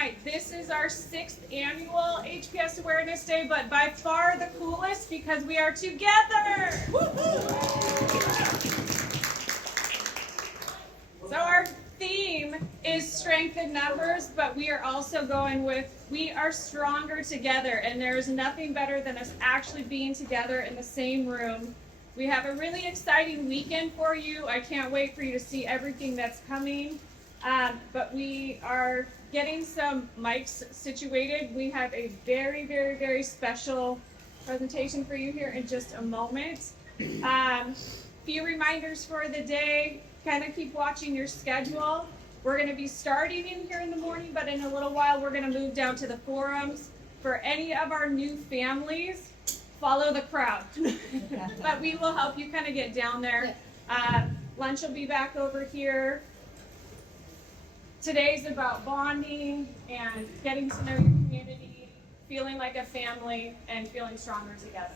tonight. This is our 6th annual HPS Awareness Day, but by far the coolest because we are together. So our theme is strength in numbers, but we are also going with we are stronger together, and there is nothing better than us actually being together in the same room. We have a really exciting weekend for you. I can't wait for you to see everything that's coming. But we are getting some mics situated. We have a very, very, very special presentation for you here in just a moment. Few reminders for the day. Kind of keep watching your schedule. We're going to be starting in here in the morning, but in a little while we're going to move down to the forums. For any of our new families, follow the crowd. But we will help you kind of get down there. Lunch will be back over here. Today's about bonding and getting to know your community, feeling like a family, and feeling stronger together.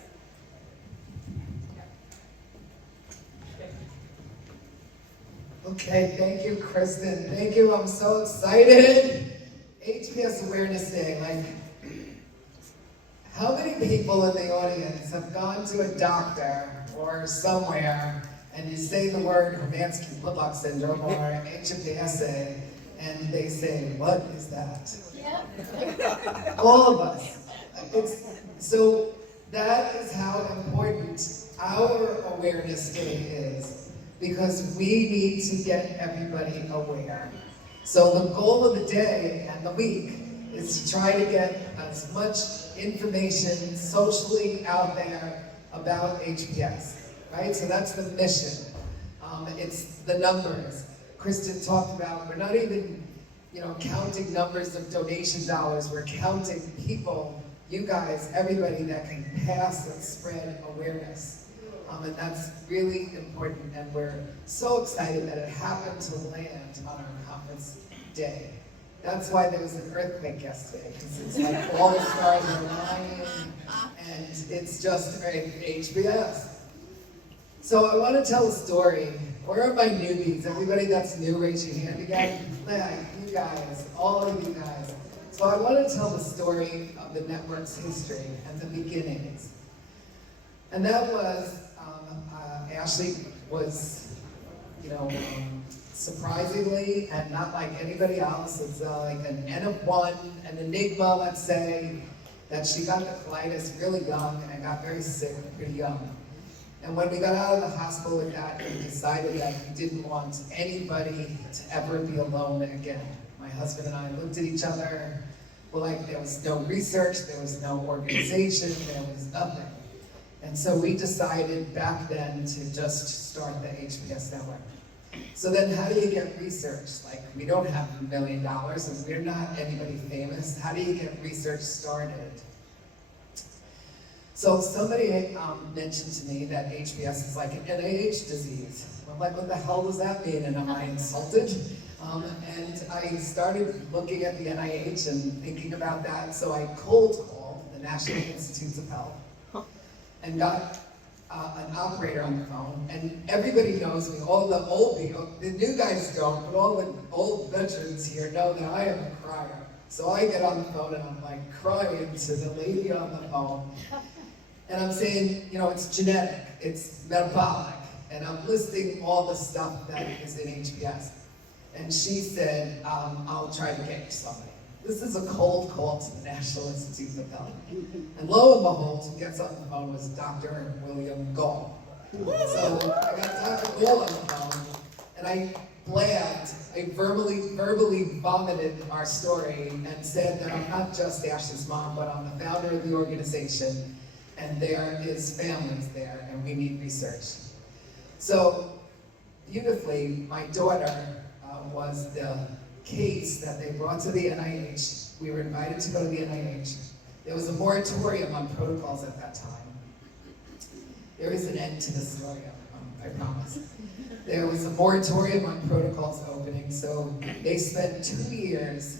Okay, thank you, Kristen. Thank you. I'm so excited. HPS Awareness Day. Like, how many people in the audience have gone to a doctor or somewhere and you say the word Hermansky-Pudlak Syndrome or HPS, and they say, "What is that?" Yeah. All of us. So that is how important our Awareness Day is, because we need to get everybody aware. So the goal of the day and the week is to try to get as much information socially out there about HPS, right? So that's the mission. It's the numbers. Kristen talked about, we're not even, counting numbers of donation dollars. We're counting people, you guys, everybody that can pass and spread awareness. And that's really important, and we're so excited that it happened to land on our conference day. That's why there was an earthquake yesterday, because it's like all the stars are aligning, and it's just HPS. So I want to tell a story. Where are my newbies? Everybody that's new, raise your hand again. You guys, all of you guys. So I want to tell the story of the network's history and the beginnings. And that was, Ashley was, surprisingly, and not like anybody else, it's like an N of 1, an enigma, let's say, that she got the colitis really young and got very sick pretty young. And when we got out of the hospital with that, we decided that we didn't want anybody to ever be alone again. My husband and I looked at each other. We're like, there was no research, there was no organization, there was nothing. And so we decided back then to just start the HPS network. So then how do you get research? Like, we don't have $1 million and we're not anybody famous. How do you get research started? So somebody mentioned to me that HPS is like an NIH disease. I'm like, what the hell does that mean? And am I insulted? And I started looking at the NIH and thinking about that. So I cold called the National Institutes of Health and got an operator on the phone. And everybody knows me, all the old people, the new guys don't, but all the old veterans here know that I am a crier. So I get on the phone and I'm like crying to the lady on the phone. And I'm saying, it's genetic, it's metabolic, and I'm listing all the stuff that is in HPS. And she said, I'll try to get you somebody. This is a cold call to the National Institutes of Health. And lo and behold, who gets on the phone was Dr. William Gall. So I got Dr. Gall on the phone, and I blabbed, I verbally vomited our story and said that I'm not just Ashley's mom, but I'm the founder of the organization, and there is families there, and we need research. So beautifully, my daughter was the case that they brought to the NIH. We were invited to go to the NIH. There was a moratorium on protocols at that time. There is an end to the story, I promise. There was a moratorium on protocols opening, so they spent 2 years.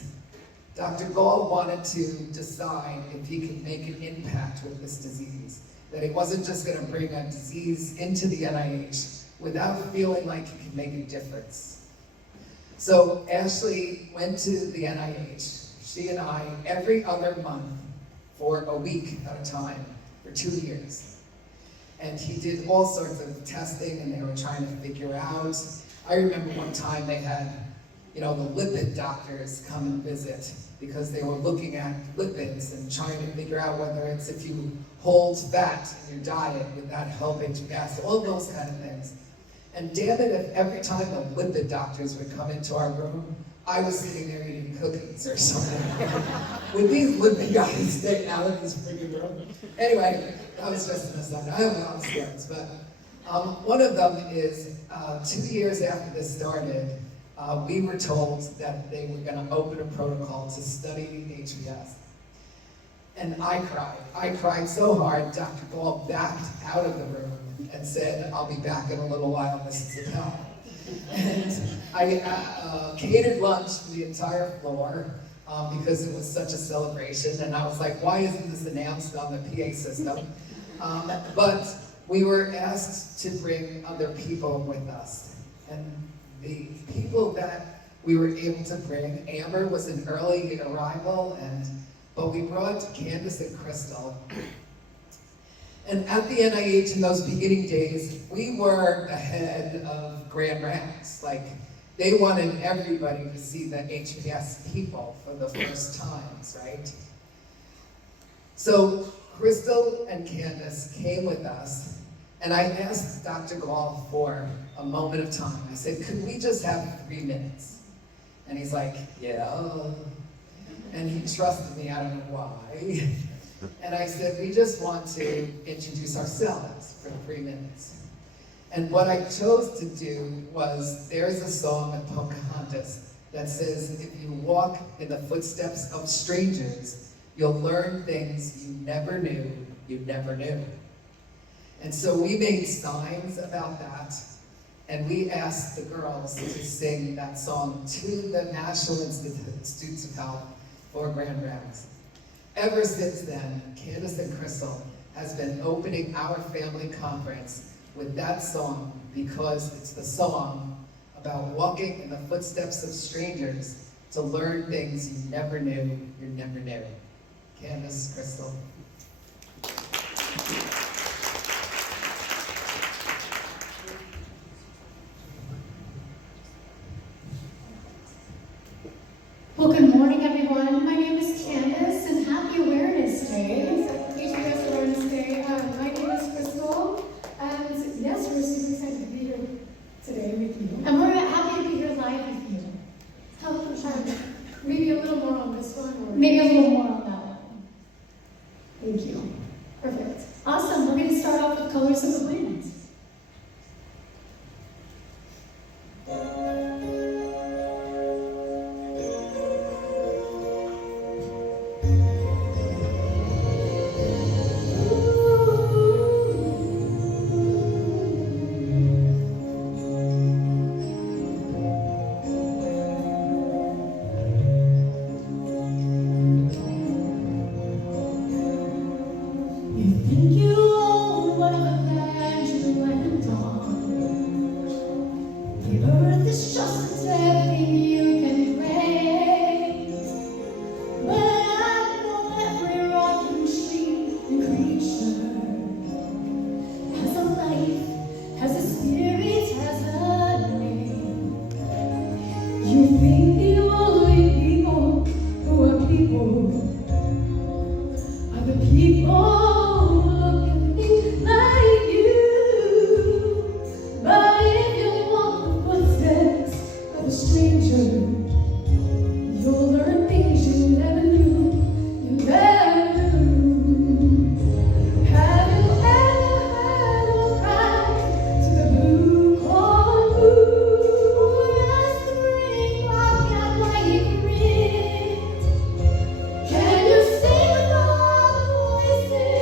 Dr. Gall wanted to decide if he could make an impact with this disease, that he wasn't just going to bring a disease into the NIH without feeling like he could make a difference. So Ashley went to the NIH. she and I, every other month for a week at a time for 2 years. And he did all sorts of testing, and they were trying to figure out. I remember one time they had, the lipid doctors come and visit because they were looking at lipids and trying to figure out whether it's if you hold fat in your diet, would that help HPS, all those kind of things. And damn it, if every time the lipid doctors would come into our room, I was sitting there eating cookies or something. With these lipid guys staying out of this freaking room. Anyway, that was just an aside. I have a lot of stories, but one of them is 2 years after this started, we were told that they were going to open a protocol to study HPS. And I cried. I cried so hard, Dr. Gall backed out of the room and said, I'll be back in a little while, Mrs. Tillman. And I catered lunch for the entire floor because it was such a celebration. And I was like, why isn't this announced on the PA system? But we were asked to bring other people with us. And the people that we were able to bring, Amber was an early arrival, but we brought Candice and Crystal. And at the NIH in those beginning days, we were ahead of Grand Rapids. Like, they wanted everybody to see the HPS people for the first times, right? So Crystal and Candice came with us, and I asked Dr. Gall for a moment of time. I said, could we just have 3 minutes? And he's like, yeah. And he trusted me, I don't know why. And I said, we just want to introduce ourselves for 3 minutes. And what I chose to do was, there's a song in Pocahontas that says, if you walk in the footsteps of strangers, you'll learn things you never knew you never knew. And so we made signs about that, and we asked the girls to sing that song to the National Institutes of Health for Grand Rapids. Ever since then, Candice and Crystal has been opening our family conference with that song because it's the song about walking in the footsteps of strangers to learn things you never knew you never knew. Candice, Crystal. Well, good morning, everyone. My name is Candice, and happy Awareness Day, HPS Awareness Day. My name is Crystal, and yes, we're super excited to be here today with you. And we're happy to be here live with you. Maybe a little more on this one, or maybe a little more on that one. Thank you. Perfect. Awesome. We're going to start off with colors of the wind. Can you sing with all the voices?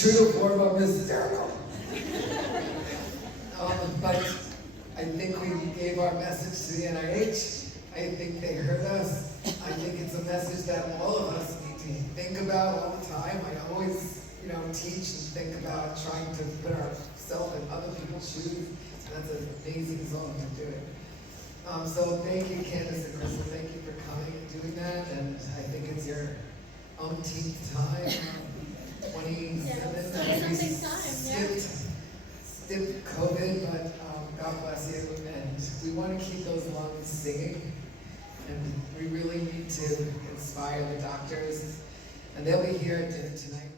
true to form, I'm hysterical. But I think we gave our message to the NIH. I think they heard us. I think it's a message that all of us need to think about all the time. I always, teach and think about trying to put ourselves in other people's shoes. That's an amazing song to do it. So thank you, Candice and Crystal. Thank you for coming and doing that. And I think it's your umpteenth time, 27. We skipped COVID, but God bless you. And we want to keep those lungs singing. And we really need to inspire the doctors. And they'll be here at dinner tonight.